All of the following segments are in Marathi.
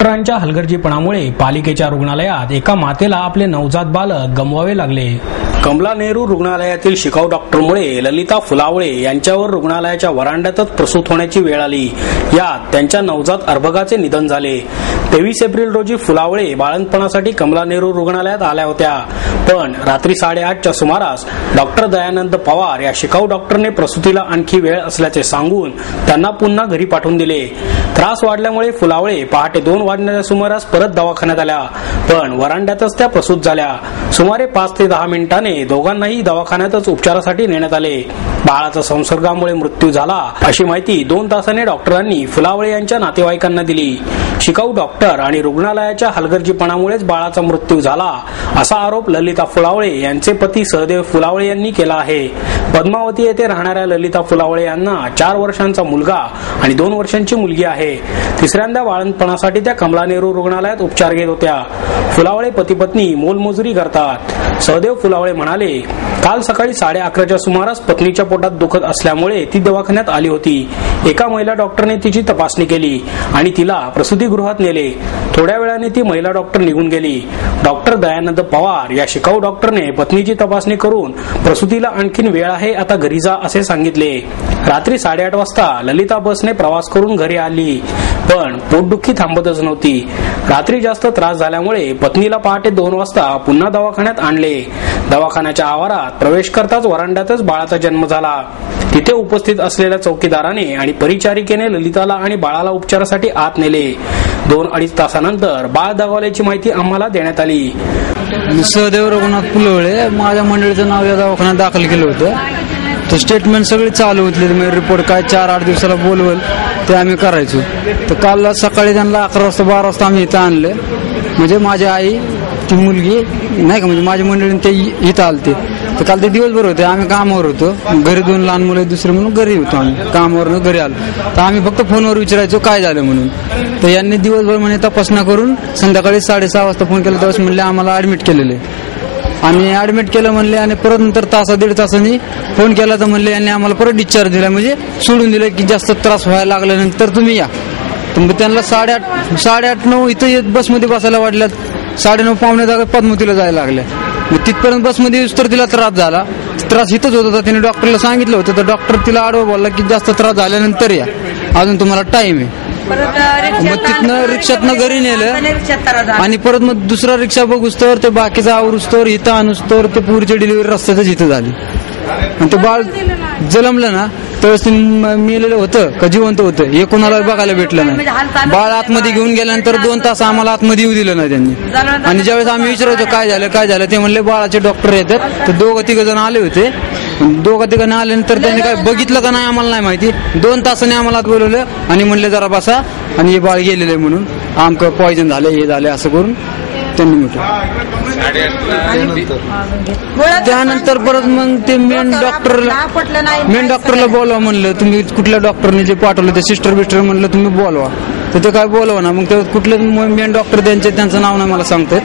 डॉक्टरांच्या हलगर्जीपणामुळे पालिकेच्या रुग्णालयात एका मातेला आपले नवजात बालक गमवावे लागले। कमला नेहरू रुग्णालयातील शिकाऊ डॉक्टरमुळे ललिता फुलावळे यांच्यावर रुग्णालयाच्या वरांड्यातच प्रसूत होण्याची वेळ आली। यात त्यांच्या नवजात अर्भकाचे निधन झाले। 23 एप्रिल रोजी फुलावळे बाळंतपणासाठी कमला नेहरू रुग्णालयात आल्या होत्या, पण रात्री 8:30च्या सुमारास डॉक्टर दयानंद पवार या शिकाऊ डॉक्टरने प्रसूतीला आणखी वेळ असल्याचे सांगून त्यांना पुन्हा घरी पाठवून दिले। त्रास वाढल्यामुळे फुलावळे पहाटे 2 वाजण्याच्या सुमारास परत दवाखान्यात आल्या, पण वरांड्यातच त्या प्रसूत झाल्या। सुमारे 5 ते 10 मिनिटांनी दोघांनाही दवाखान्यातच उपचारासाठी नेण्यात आले। बाळाचा संसर्गामुळे मृत्यू झाला अशी माहिती 2 तासांनी डॉक्टरांनी फुलावळे यांच्या नातेवाईकांना दिली। शिकाऊ डॉक्टर आणि रुग्णालयाच्या हलगर्जीपणामुळेच बाळाचा मृत्यू झाला असा आरोप ललिता फुलावळे यांचे पती सहदेव फुलावळे यांनी केला आहे। पद्मावती येथे राहणाऱ्या ललिता फुलावळे यांना 4 वर्षांचा मुलगा आणि 2 वर्षांची मुलगी आहे। तिसऱ्यांदा बाळंतपणासाठी त्या कमला नेहरू रुग्णालयात उपचार घेत होत्या। फुलावळे पती पत्नी मोलमजुरी करतात। सहदेव फुलावळे म्हणाले, काल सकाळी 11:30च्या सुमारास पत्नीच्या पोटात दुखत असल्यामुळे ती दवाखान्यात आली होती। एका महिला डॉक्टरने तिची तपासणी केली आणि तिला प्रसूतीगृहात नेले। थोड्या वेळाने ती महिला डॉक्टर निघून गेली। डॉक्टर दयानंद पवार या शिकाऊ डॉक्टरने पत्नीची तपासणी करून प्रसूतीला आणखीन वेळ आहे, आता घरी जा असे सांगितले। रात्री 8:30 वाजता ललिता बसने प्रवास करून घरी आली, पण पोटदुखी थांबतच नव्हती। रात्री जास्त त्रास झाल्यामुळे पत्नीला पहाटे 2 वाजता पुन्हा दवाखान्यात आणले। दवाखान्याच्या आवारात प्रवेश करताच वरांड्यातच बाळाचा जन्म झाला। तिथे उपस्थित असलेल्या चौकीदाराने आणि परिचारिकेने ललिताला आणि बाळाला उपचारासाठी आत नेले। 2-2.5 तासानंतर बाळ दगावल्याची माहिती आम्हाला देण्यात आली। सहदेव रघुनाथ फुलवळे माझ्या मंडळीचं नाव या दवाखान्यात दाखल केलं होतं। तर स्टेटमेंट सगळे चालू होते, रिपोर्ट काय 4-8 दिवसाला बोलवल ते आम्ही करायचो। तर काल सकाळी त्यांना 11 वाजता 12 वाजता आम्ही इथं आणले। म्हणजे माझी आई, ती मुलगी नाही का, म्हणजे माझ्या मंडळीने ते इथं आलते। तर काल ते दिवसभर होते, आम्ही कामावर होतो, घरी 2 लहान मुलं दुसरे म्हणून घरी होतो। आम्ही कामावरून घरी आलो तर आम्ही फक्त फोनवर विचारायचो काय झालं म्हणून। तर यांनी दिवसभर म्हणे तपासण्या करून संध्याकाळी 6:30 वाजता फोन केला, तेव्हा म्हणले आम्हाला ऍडमिट केलेले। आम्ही ऍडमिट केलं म्हणले आणि परत नंतर 1-1.5 तासांनी फोन केला तर म्हणले यांनी आम्हाला परत डिस्चार्ज दिला, म्हणजे सोडून दिलं की जास्त त्रास व्हायला लागल्यानंतर तुम्ही या। तर मग त्यांना 8:30-9 इथं बसमध्ये बसायला वाटल्यात, 9:30 पावणे जागा पद्मावतीला जायला लागल्या। मग तिथपर्यंत बसमध्ये तर तिला त्रास झाला, त्रास इथंच होत होता। तिने डॉक्टरला सांगितलं होतं, तर डॉक्टर तिला आडवं बोलला की जास्त त्रास झाल्यानंतर या, अजून तुम्हाला टाइम आहे। मग तिथनं रिक्षातनं घरी नेलं आणि परत मग दुसरा रिक्षा बघूस तर ते बाकीचा आवरूस तर इथं आणूस तर ते पुढची डिलिव्हरी रस्त्यातच इथं झाली। आणि ते बाळ जन्मलं ना त्यावेळेस मेलेलं होतं का जिवंत होतं हे कोणाला बघायला भेटलं नाही। बाळ आतमध्ये घेऊन गेल्यानंतर 2 तास आम्हाला आतमध्ये येऊ दिलं नाही त्यांनी। आणि ज्यावेळेस आम्ही विचारायचो काय झालं ते म्हणले बाळाचे डॉक्टर येतात। तर 2-3 जण आले होते, 2-3 आल्यानंतर त्यांनी काय बघितलं का नाही आम्हाला नाही माहिती। 2 तासांनी आम्हाला बोलवलं आणि म्हणले जरा बसा आणि हे बाळ गेलेलं आहे म्हणून, आमकं पॉइझन झालं हे झालं असं करून त्यांनी म्हटलं। त्यानंतर परत मग ते मेन डॉक्टरला बोलवा म्हणलं, तुम्ही कुठल्या डॉक्टरने जे पाठवलं ते सिस्टर म्हणलं तुम्ही बोलवा। तर ते काय बोलवा ना, मग ते कुठले मेन डॉक्टर त्यांचं नाव नाही मला सांगतात।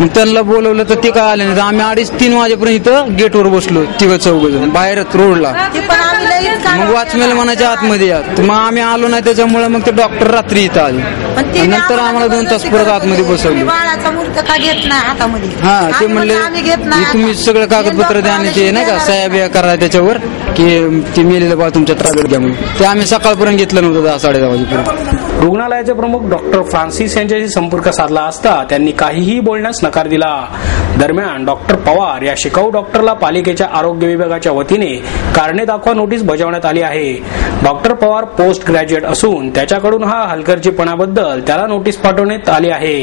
मग त्यांना बोलवलं तर ते काय आले नाही। आम्ही 2:30-3 वाजेपर्यंत इथं गेटवर बसलो 3-4 जण बाहेर रोडला। मग वॉचमॅन म्हणायच्या आतमध्ये या, तर मग आम्ही आलो नाही, त्याच्यामुळे मग ते डॉक्टर रात्री इथं आले। नंतर आम्हाला 2 तास परत आतमध्ये बसवले। हा ते म्हणले तुम्ही सगळं कागदपत्र द्या आणि ते नाही का सह्या बिया करा त्याच्यावर की ते मेलेलं बा तुमच्या ताब्यात घ्या म्हणून। ते आम्ही सकाळपर्यंत घेतलं नव्हतं 10-10:30 वाजेपर्यंत। रुग्णालयाचे प्रमुख डॉक्टर फ्रान्सिस यांच्याशी संपर्क साधला असता त्यांनी काहीही बोलण्यास नकार दिला। दरम्यान डॉक्टर पवार या शिकाऊ डॉक्टरला पालिकेच्या आरोग्य विभागाच्या वतीने कारणे दाखवा नोटीस बजावण्यात आली आहे। डॉक्टर पवार पोस्ट ग्रॅज्युएट असून त्याच्याकडून हा हलगर्जीपणाबद्दल त्याला नोटीस पाठवण्यात आली आहे।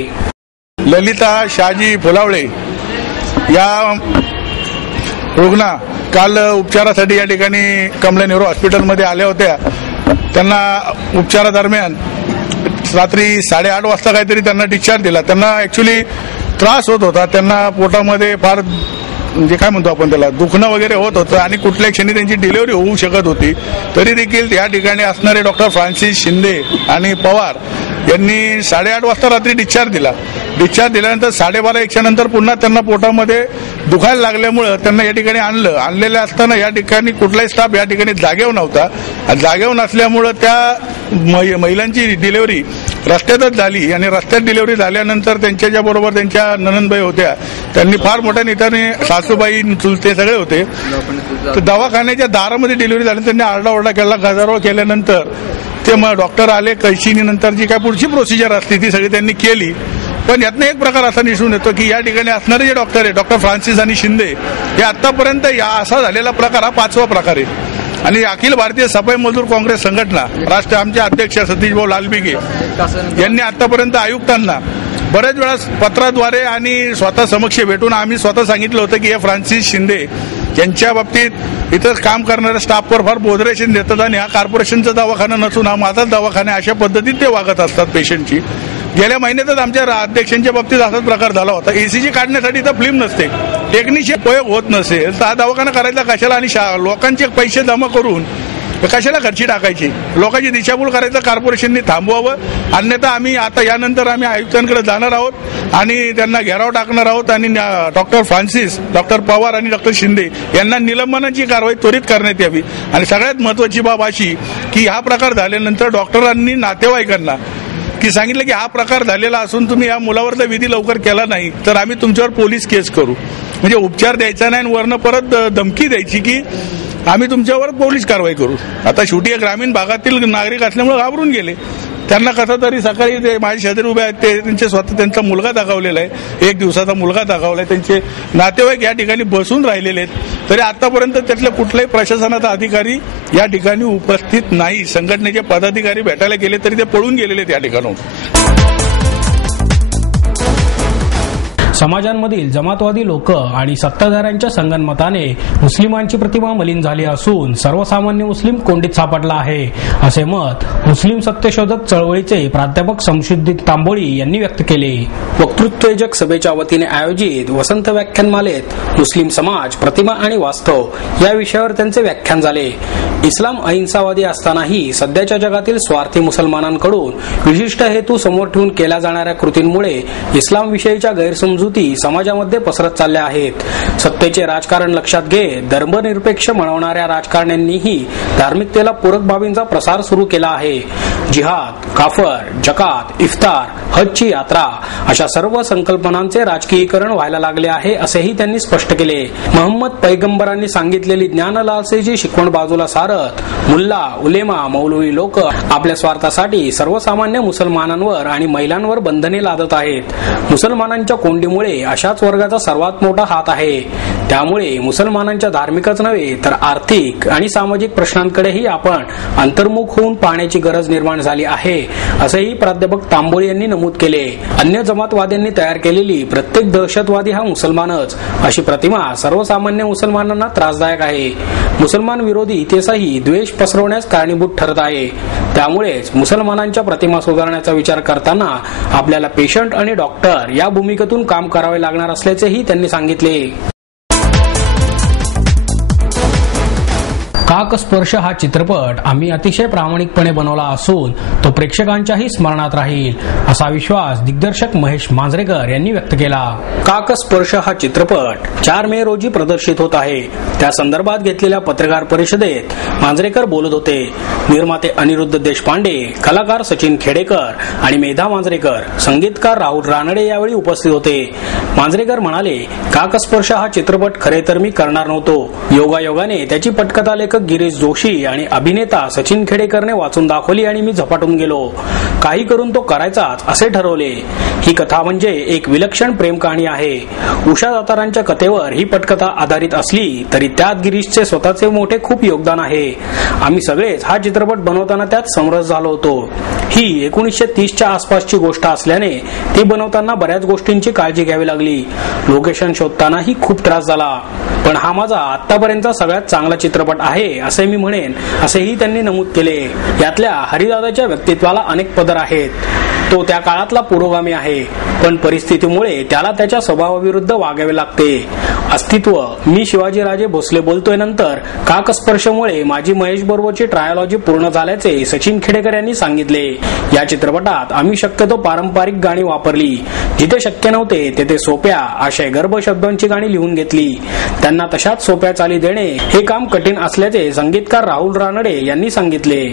ललिता शाजी फुलावळे या रुग्णा काल उपचारासाठी या ठिकाणी कमला नेहरू हॉस्पिटलमध्ये आल्या होत्या। त्यांना उपचारादरम्यान रात्री 8:30 वाजता काहीतरी त्यांना डिस्चार्ज दिला। त्यांना ऍक्च्युली त्रास होत होता, त्यांना पोटामध्ये फार म्हणजे काय म्हणतो आपण त्याला दुखणं वगैरे होत होतं आणि कुठल्या क्षणी त्यांची डिलिव्हरी होऊ शकत होती। तरी देखील या ठिकाणी असणारे डॉक्टर फ्रान्सिस शिंदे आणि पवार यांनी 8:30 वाजता रात्री डिस्चार्ज दिला. डिस्चार्ज दिल्यानंतर 12:30-1च्या नंतर पुन्हा त्यांना पोटामध्ये दुखायला लागल्यामुळं त्यांना या ठिकाणी आणलेलं असताना या ठिकाणी कुठलाही स्टाफ या ठिकाणी जागेवर नव्हता. जागेवर नसल्यामुळं त्या महिलांची डिलिव्हरी रस्त्यातच झाली आणि रस्त्यात डिलिव्हरी झाल्यानंतर त्यांच्या बरोबर त्यांच्या ननंदबाई होत्या. त्यांनी फार मोठ्या नेत्याने सासूबाई चुलते सगळे होते. तर दवाखान्याच्या दारामध्ये डिलिव्हरी झाली. त्यांनी आरडाओरडा केला, गदारोळ केल्यानंतर ते मग डॉक्टर आले. कैशीनी नंतर जी काय पुढची प्रोसिजर असते ती सगळी त्यांनी केली. पण यातनं एक प्रकार असा दिसून येतो की या ठिकाणी असणारे जे डॉक्टर आहे, डॉक्टर फ्रान्सिस आणि शिंदे, हे आतापर्यंत असा झालेला प्रकार हा 5वा प्रकार आहे. आणि अखिल भारतीय सफाई मजदूर काँग्रेस संघटना राष्ट्र आमचे अध्यक्ष सतीशभाऊ लालबिगे यांनी आतापर्यंत आयुक्तांना बऱ्याच वेळा पत्राद्वारे आणि स्वतः समक्ष भेटून आम्ही स्वतः सांगितलं होतं की हे फ्रान्सिस शिंदे यांच्या बाबतीत इथं काम करणाऱ्या स्टाफवर फार बोदरेशन देतात आणि हा कॉर्पोरेशनचा दवाखाना नसून हा माझाच दवाखाना, अशा पद्धतीत ते वागत असतात पेशंटची. गेल्या महिन्यातच आमच्या अध्यक्षांच्या बाबतीत असाच प्रकार झाला होता. ECG काढण्यासाठी तर फिल्म नसते, टेक्निशियन उपयोग होत नसेल तर हा दवाखाना करायचा कशाला आणि लोकांचे पैसे जमा करून कशाला खर्ची टाकायची. लोकांची दिशाभूल करायचं कॉर्पोरेशनने थांबवावं. अन्यथा आम्ही आता यानंतर आम्ही आयुक्तांकडे जाणार आहोत आणि त्यांना घेराव टाकणार आहोत आणि डॉक्टर फ्रान्सिस, डॉक्टर पवार आणि डॉक्टर शिंदे यांना निलंबनाची कारवाई त्वरित करण्यात यावी. आणि सगळ्यात महत्वाची बाब अशी की हा प्रकार झाल्यानंतर डॉक्टरांनी नातेवाईकांना की सांगितलं की हा प्रकार झालेला असून तुम्ही या मुलावरचा विधी लवकर केला नाही तर आम्ही तुमच्यावर पोलीस केस करू. म्हणजे उपचार द्यायचा नाही आणि वरनं परत धमकी द्यायची की आम्ही तुमच्यावर पोलीस कारवाई करू. आता शेवटी ग्रामीण भागातील नागरिक असल्यामुळे घाबरून गेले. त्यांना कसं तरी सकाळी ते माझे शेजारी उभे आहेत ते त्यांचे स्वतः त्यांचा मुलगा दाखवलेला आहे, 1 दिवसाचा मुलगा दाखवलाय. त्यांचे नातेवाईक या ठिकाणी बसून राहिलेले आहेत. तरी आतापर्यंत त्यातल्या कुठल्याही प्रशासनाचा अधिकारी या ठिकाणी उपस्थित नाही. संघटनेचे पदाधिकारी भेटायला गेले तरी ते पळून गेलेले आहेत या ठिकाणून. समाजांमधील जमातवादी लोक आणि सत्ताधाऱ्यांच्या संगनमताने मुस्लिमांची प्रतिमा मलिन झाली असून सर्वसामान्य मुस्लिम कोंडीत सापडला आहे, असे मत मुस्लिम सत्यशोधक चळवळीचे प्राध्यापक शमशुद्दीन तांबोळी यांनी व्यक्त केले. वक्तृत्वोत्तेजक सभेच्या वतीने आयोजित वसंत व्याख्यानमालेत मुस्लिम समाज, प्रतिमा आणि वास्तव या विषयावर त्यांचे व्याख्यान झाले. इस्लाम अहिंसावादी असतानाही सध्याच्या जगातील स्वार्थी मुसलमानांकडून विशिष्ट हेतू समोर ठेवून केल्या जाणाऱ्या कृतींमुळे इस्लाम विषयीच्या गैरसमजुती समाजामध्ये पसरत चालल्या आहेत. सत्तेचे राजकारण लक्षात घेत धर्मनिरपेक्ष म्हणवणाऱ्या राजकारण्यांनीही धार्मिकतेला पूरक बाबींचा प्रसार सुरू केला आहे. जिहाद, काफर, जकात, इफ्तार, हजची यात्रा अशा सर्व संकल्पनांचे राजकीयीकरण व्हायला लागले आहे, असेही त्यांनी स्पष्ट केले. महम्मद पैगंबरांनी सांगितलेली ज्ञानलालसेची शिकवण बाजूला सारत मुल्ला, उलेमा, मौलवी लोक आपल्या स्वार्थासाठी सर्वसामान्य मुसलमानांवर आणि महिलांवर बंधने लादत आहेत. मुसलमानांच्या कोंडीमुळे अशाच वर्गाचा सर्वात मोठा हात आहे. त्यामुळे मुसलमानांच्या धार्मिकच नव्हे तर आर्थिक आणि सामाजिक प्रश्नांकडेही आपण अंतर्मुख होऊन पाहण्याची गरज निर्माण झाली आहे, असेही प्राध्यापक तांबोळी यांनी नमूद केले. अन्य जमातवाद्यांनी तयार केलेली प्रत्येक दहशतवादी हा मुसलमानच अशी प्रतिमा सर्वसामान्य मुसलमानांना त्रासदायक आहे. मुसलमान विरोधी इतिहासही द्वेष पसरवण्यास कारणीभूत ठरत आहे. त्यामुळेच मुसलमानांच्या प्रतिमा सुधारण्याचा विचार करताना आपल्याला पेशंट आणि डॉक्टर या भूमिकेतून काम करावे लागणार असल्याचेही त्यांनी सांगितले. काकस्पर्श हा चित्रपट आम्ही अतिशय प्रामाणिकपणे बनवला असून तो प्रेक्षकांच्याही स्मरणात राहील, असा विश्वास दिग्दर्शक महेश मांजरेकर यांनी व्यक्त केला. काकस्पर्श हा चित्रपट 4 मे रोजी प्रदर्शित होत आहे. त्या संदर्भात घेतलेल्या पत्रकार परिषदेत मांजरेकर बोलत होते. निर्माते अनिरुद्ध देशपांडे, कलाकार सचिन खेडेकर आणि मेधा मांजरेकर, संगीतकार राहुल रानडे यावेळी उपस्थित होते. मांजरेकर म्हणाले, काकस्पर्श हा चित्रपट खरे तर मी करणार नव्हतो. योगायोगाने त्याची पटकथा लेखक गिरीश जोशी आणि अभिनेता सचिन खेडेकरने वाचून दाखवली आणि मी झपाटून गेलो. काही करून तो करायचाच असे ठरवले. ही कथा म्हणजे एक विलक्षण प्रेम कहाणी आहे. उषा दातारांच्या कथेवर ही पटकथा आधारित असली तरी त्यात गिरीशचे स्वतःचे मोठे खूप योगदान आहे. आम्ही सगळेच हा चित्रपट बनवताना त्यात समरस झालो होतो. ही 1930च्या आसपासची गोष्ट असल्याने ती बनवताना बऱ्याच गोष्टींची काळजी घ्यावी लागली. लोकेशन शोधतानाही खूप त्रास झाला. पण हा माझा आतापर्यंतचा सगळ्यात चांगला चित्रपट आहे असे मी म्हणेन, असेही त्यांनी नमूद केले. यातल्या हरिदादाच्या व्यक्तित्वाला अनेक पदर आहेत. तो त्या काळातला पुरोगामी आहे, पण परिस्थितीमुळे त्याला त्याच्या स्वभावाविरुद्ध वागावे लागते. अस्तित्व मी शिवाजीराजे भोसले बोलतोय नंतर काकस्पर्शमुळे माझी महेश बरोबरची ट्रायोलॉजी पूर्ण झाल्याचे सचिन खेडेकर यांनी सांगितले. या चित्रपटात आम्ही शक्यतो पारंपरिक गाणी वापरली. जिथे शक्य नव्हते तेथे सोप्या आशयगर्भ शब्दांची गाणी लिहून घेतली. त्यांना तशाच सोप्या चाली देणे हे काम कठीण असल्याचे संगीतकार राहुल रानडे यांनी सांगितले.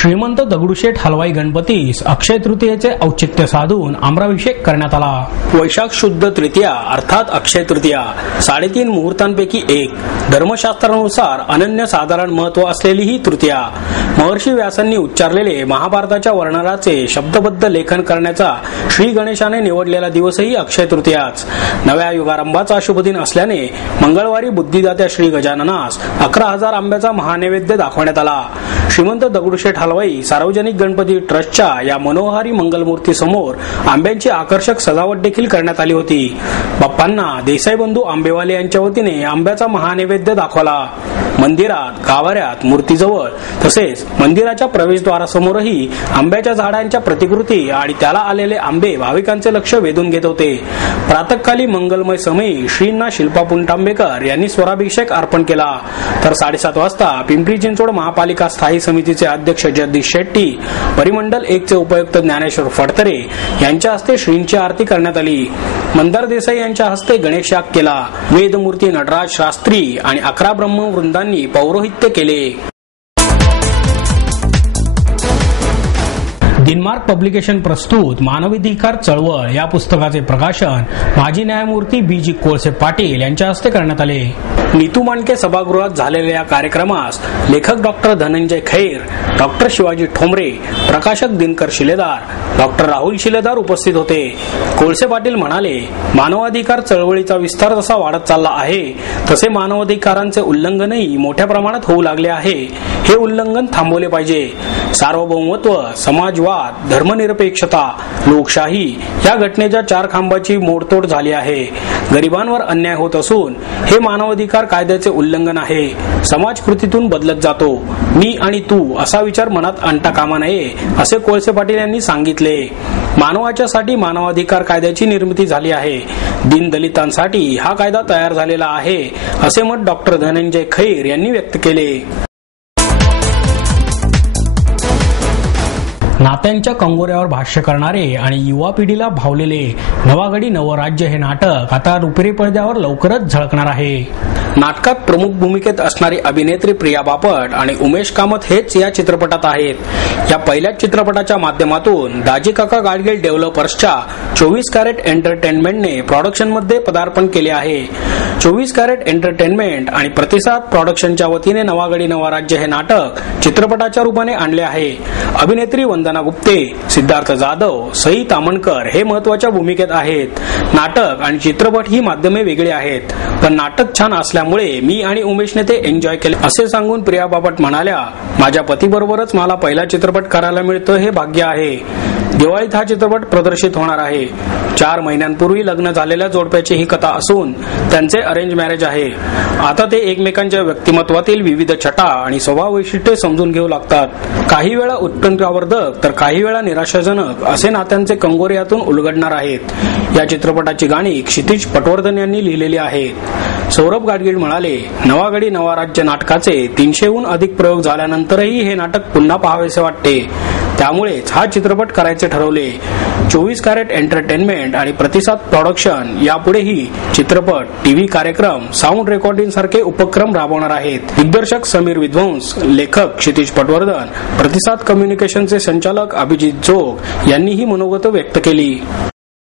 श्रीमंत दगडूशेठ हलवाई गणपतीस अक्षय तृतीयेचे औचित्य साधून आम्राभिषेक करण्यात आला. वैशाख शुद्ध तृतीया अर्थात अक्षय तृतीया 3.5 मुहूर्तांपैकी एक. धर्मशास्त्रानुसार अनन्य साधारण महत्व असलेली ही तृतीया महर्षी व्यासांनी उच्चारलेले महाभारताच्या वर्णनाचे शब्दबद्ध लेखन करण्याचा श्री गणेशाने निवडलेला दिवसही अक्षय तृतीयाच. नव्या युगारंभाचा शुभ दिन असल्याने मंगळवारी बुद्धिदात्या श्री गजाननास 11,000 आंब्याचा महानैवेद्य दाखवण्यात आला. श्रीमंत दगडूशेठ हलवाई सार्वजनिक गणपती ट्रस्टच्या या मनोहारी मंगलमूर्ती समोर आंब्यांची आकर्षक सजावट देखील करण्यात आली होती. बाप्पांना देसाई बंधू आंबेवाले यांच्या वतीने आंब्याचा महानैवेद्य दाखवला. मंदिरात, गाभाऱ्यात, मूर्तीजवळ तसेच मंदिराच्या प्रवेशद्वारासमोरही आंब्याच्या झाडांच्या प्रतिकृती आणि त्याला आलेले आंबे भाविकांचे लक्ष वेधून घेत होते. प्रातःकाली मंगलमय समयी श्रींना शिल्पा पुंटांबेकर यांनी स्वराभिषेक अर्पण केला. तर 7:30 वाजता पिंपरी चिंचवड महापालिका स्थायी समितीचे अध्यक्ष जगदीश शेट्टी, परिमंडल 1 चे उपायुक्त ज्ञानेश्वर फडतरे यांच्या हस्ते श्रींची आरती करण्यात आली. मंदार देसाई यांच्या हस्ते गणेश याग केला. वेदमूर्ती नटराज शास्त्री आणि 11 ब्रह्मवृंदांनी पौरोहित्य केले. दिनमार्क पब्लिकेशन प्रस्तुत मानवाधिकार चळवळ या पुस्तकाचे प्रकाशन माजी न्यायमूर्ती बी.जी. कोळसे पाटील यांच्या हस्ते करण्यात आले. नीतू मांडके सभागृहात झालेल्या या कार्यक्रमास लेखक डॉक्टर धनंजय खैर, डॉक्टर शिवाजी ठोंबरे, प्रकाशक दिनकर शिलेदार, डॉक्टर राहुल शिलेदार उपस्थित होते. कोळसे पाटील म्हणाले, मानवाधिकार चळवळीचा विस्तार जसा वाढत चालला आहे तसे मानवाधिकारांचे उल्लंघनही मोठ्या प्रमाणात होऊ लागले आहे. हे उल्लंघन थांबवले पाहिजे. सार्वभौमत्व, समाजवाद, धर्मनिरपेक्षता, लोकशाही या घटनेच्या 4 खांबाची मोडतोड झाली आहे. गरिबांवर अन्याय होत असून हे मानवाधिकार कायद्याचे उल्लंघन आहे. समाज कृतीतून बदलत जातो. मी आणि तू असा विचार मनात आणता कामा नये असे कोळसे पाटील यांनी सांगितले. मानवाच्यासाठी मानवाधिकार कायद्याची निर्मिती झाली आहे. दीनदलितांसाठी हा कायदा तयार झालेला आहे असे मत डॉक्टर धनंजय खैर यांनी व्यक्त केले. नात्यांच्या कंगोऱ्यावर भाष्य करणारे आणि युवा पिढीला भावलेले नवागडी नवराज्य हे नाटक आता रुपेरी पडद्यावर लवकरच झळकणार आहे. नाटकात प्रमुख भूमिकेत असणारी अभिनेत्री प्रिया बापट आणि उमेश कामत हेच या चित्रपटात आहेत. या पहिल्याच चित्रपटाच्या माध्यमातून दाजी काका गाडगीळ डेव्हलपर्सच्या 24 कॅरेट एंटरटेनमेंटने प्रोडक्शनमध्ये पदार्पण केले आहे. 24 कॅरेट एंटरटेनमेंट आणि प्रतिसाद प्रोडक्शनच्या वतीने नवागडी नवराज्य हे नाटक चित्रपटाच्या रूपाने आणले आहे. अभिनेत्री वंदना गुप्ते, सिद्धार्थ जाधव, सई तामणकर हे महत्वाच्या भूमिकेत आहेत. नाटक आणि चित्रपट ही माध्यमे वेगळी आहेत, पण नाटक छान असल्यामुळे मी आणि उमेशने ते एन्जॉय केले असे सांगून प्रिया बापट म्हणाल्या, माझ्या पतीबरोबरच मला पहिला चित्रपट करायला मिळतो हे भाग्य आहे. दिवाळीत हा चित्रपट प्रदर्शित होणार आहे. 4 महिन्यांपूर्वी लग्न झालेल्या जोडप्याची ही कथा असून त्यांचे अरेंज मॅरेज आहे. आता ते एकमेकांच्या व्यक्तिमत्वातील विविध छटा आणि स्वभाव वैशिष्ट्ये समजून घेऊ लागतात. काही वेळा उत्कंठावर्धक तर काही वेळा निराशाजनक असे नात्यांचे कंगोरे यातून उलगडणार आहेत. या चित्रपटाची गाणी क्षितिज पटवर्धन यांनी लिहिलेली आहेत. सौरभ गाडगीळ म्हणाले, नवागडी नवराज्य नाटकाचे 300हून अधिक प्रयोग झाल्यानंतरही हे नाटक पुन्हा पाहावेसे वाटते. त्यामुळेच हा चित्रपट करायचे ठरवले. 24 कॅरेट एंटरटेनमेंट आणि प्रतिसाद प्रोडक्शन यापुढेही चित्रपट, टीव्ही कार्यक्रम, साऊंड रेकॉर्डिंग सारखे उपक्रम राबवणार आहेत. दिग्दर्शक समीर विद्वंस, लेखक क्षितिज पटवर्धन, प्रतिसाद कम्युनिकेशनचे संचालक अभिजित जोग यांनी ही मनोगत व्यक्त केली.